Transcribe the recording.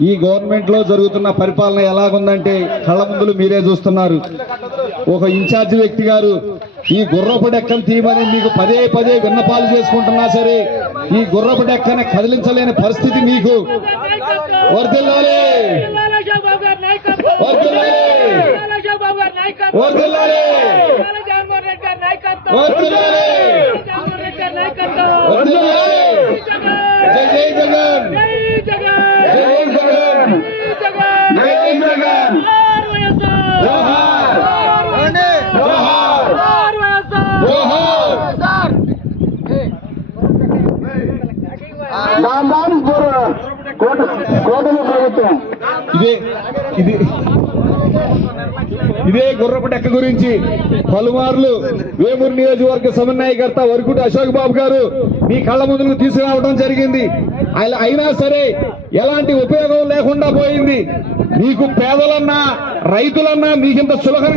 ఈ గవర్నమెంట్లో జరుగుతున్న పరిపాలన ఎలాగుందంటే కళ్ళ ముందులు మీరే చూస్తున్నారు. ఒక ఇన్ఛార్జ్ వ్యక్తి గారు ఈ గుర్రపు డెక్కను తీయమని మీకు పదే పదే విన్నపాలు చేసుకుంటున్నా సరే ఈ గుర్రపు డెక్కని కదిలించలేని పరిస్థితి మీకు వర్దిల్లాలి వర్దిల్లాలి వర్దిల్లాలి ప్రభుత్వం ఇదే ఇది ఇదే గుర్రపు డెక్క గురించి పలుమార్లు వేమూరు నియోజకవర్గ సమన్వయకర్త వరకుటి అశోక్ బాబు గారు మీ కళ్ళ ముందుకు తీసుకురావడం జరిగింది. అలా- అయినా సరే ఎలాంటి ఉపయోగం లేకుండా పోయింది. మీకు పేదలన్నా రైతులన్నా మీకింత సులభం